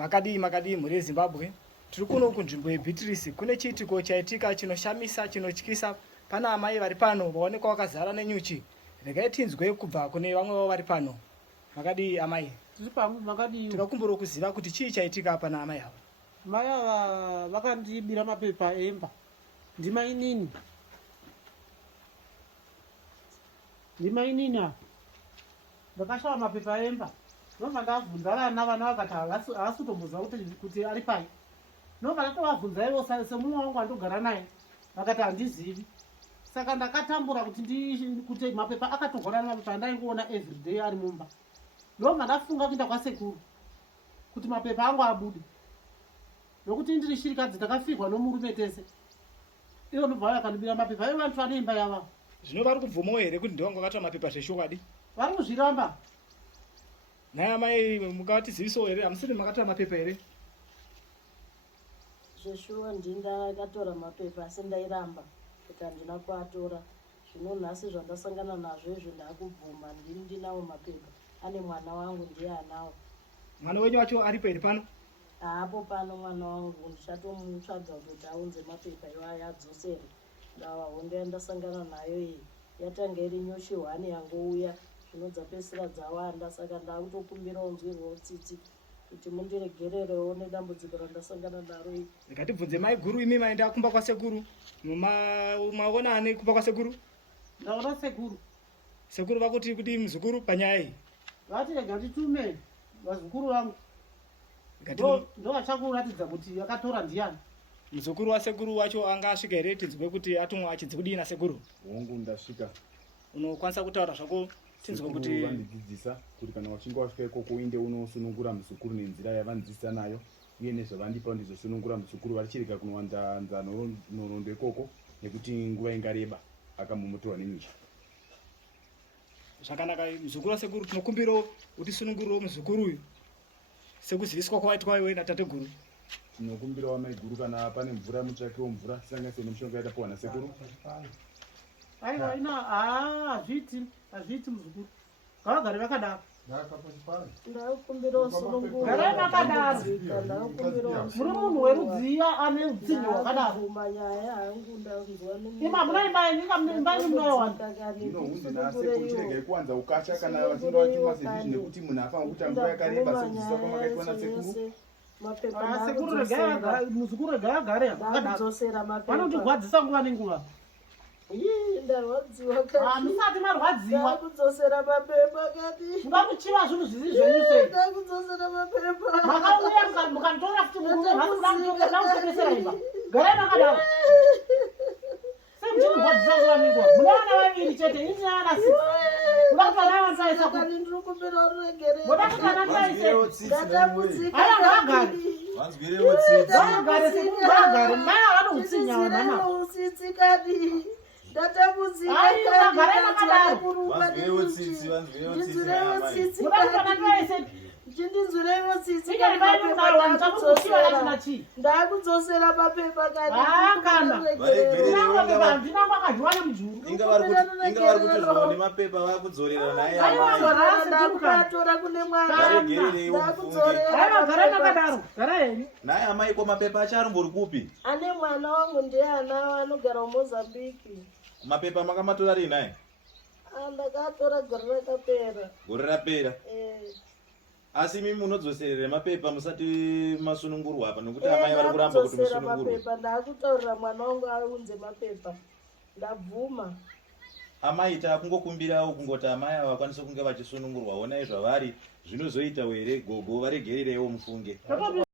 Makadi mhuri yeZimbabwe. Tiri kuno kunzvimbo yeBeatrice kune chiitiko chaitika chinoshamisa chinotyisa. Pana amai vari pano vaonekwa vakazara nenyuchi. Regai tinzwe kubva kune vamwe vavo vari pano. Makadi amai. Tikakumbura kuziva kuti chii chaitika pana amai ava. Mai ava vakandibira mapepa emba. Ndimai nini apa. Ndakashava mapepa emba. Ndobva ndabvunza vana vakati havasi kutomboziva kuti ari pai. Ndobva ndatovabvunza ivo semumwe wangu wandogara naye. Vakati handizivi. Saka ndakatambura kuti mapepa akatogorana mapepa andaingoona everyday ari mumba. Ndobva ndafunga kuenda kwasekuru kuti mapepa angu abude. Nokuti ndiri shirikadzi ndakafikwa nomurume tese. Ivo ndobva vakandibira mapepa. Ivo vantu vane imba yavo. Zvino vari kubvumawo here kuti ndovangu vakatora mapepa zvechokwadi? Vari kuzviramba. Nhai amai mungatizivisawo here hamusiri makatora mapepa here? Zveshuwa ndakatora mapepa asi ndairamba kuti handina kuatora. Zvino nhasi zvandasangana nazvo izvo ndakubvuma ndinawo mapepa. Ane mwana wangu ndiye anawo. Mwana wenyu wacho aripo here pano? Haapo pano mwana wangu, ndichatomutsvaga kuti aunze mapepa iwayo adzosere. Hondo yandasangana nayo iyi yatanga iri nyuchi 1 yangouya, zvino dzapedzisira dzawanda. Saka ndakutokumbira unzwirwewo tsitsi kuti mundiregererewo nedambudziko randasangana naro iri. Ndikatibvunze mai guru, imi maenda kumba kwasekuru, maona ane kumba kwasekuru? Ndaona sekuru. Sekuru vakuti kuti muzukuru panyaya iyi? Vati rega nditume vazukuru vangu. Ndo vachakuratidza kuti yakatora ndiani. Muzukuru wasekuru wacho anga asvika here tinzwe kuti atumwa achidzi kudii nasekuru? Hongu ndasvika. Unokwanisa kutaura zvako tinzwe kuti vandidzidzisa kuti kana wachinge wasvika ikoko uinde unosunungura muzukuru nenzira yavandidzidzisa nayo uye nezvavandipa ndizosunungura muzukuru vachirega kunowanza nhoroondo ikoko nekuti nguva ingareba akamomotorwa nenyuchi. Zvakanaka muzukuru wasekuru, tinokumbirawo utisunungurirewo muzukuru uyu sekuziviswa kwawaitwa iwe natateguru. Tinokumbirawo mai guru kana pane mvura mutsvakewo mvura sanganise nemushonga yatapiwa nasekuru. Aiwa ina hazviti muzukuru. Ngavagare vakadaro. Ndakumbirawo sunungura. Garai vakadaro. Muri munhu werudziya ane utsinye hwakadaro. Manyaya hangu ndanzwa Ima muna imba imba munowana. Hunde nasekuru chiregai kuwanza ukasha kana vachinge vatumwa sezvizvi nekuti munhu afanga kuti nguva yakareba sekudzidzisa kwamakaitwa nasekuru. Sekuru regai muzukuru regai agare akadaro. Vanotigwadzisa nguva nenguva. Ndarwadziwa musati marwadziwa. Ndakudzosera mapepa kati. Mukakuchiva zvinhu zvizvi zvenyu sei? Ndakudzosera mapepa. Makauya mukanditora futi mukutengesera imba. Garai makadaro. Sei muchirwadzisa nguva nenguva? Mune vana vaviri chete, ini neana 6. Mudakuta vantu vaisa Saka ndikumbira uregerere. mudakuta vantu vaisa. Ndatambudzika. Aya ngavagare. Vanzwirewo tsitsi. Vagare sekugare. Mai vanohutsinya mama. Utsitsi kati. Ndatambudzika. Ai vagare makadaro. Vanzwirewo tsitsi, vanzwirewo tsitsi. Ndinzwirewo tsitsi. Mudakuta vantu vaisa. Ndinzwirewo tsitsi. Ingari mai maro ntakudziwa katina chi. Ndakudzosera mapepa kati. Kana. Varegerere Ndina kwakadyiwa nemujuru. inga vari kuti zvone mapepa vakudzorera naye amai. Ndakutora kune mwana. Varegererewo mufunge. Aiwa garai makadaro. Garai. Naye amai ko mapepa acho arumbori kupi? Ane mwana wangu ndiye anawo anogara muMozambique. Mapepa makamatora rini naye? Ndakatora gore rakapera. Gore rapera. Asi imi munodzoserere mapepa musati masunungurwa apa nekuti amai vari kuramba kuti musunungurwe. Mapepa ndakutaurira mwana wangu aunze mapepa. Ndabvuma. Amai takungokumbirawo kungoti amai ava vakwanise kunge vachisunungurwa. Onai zvavari zvinozoita here gogo varegererewo mufunge.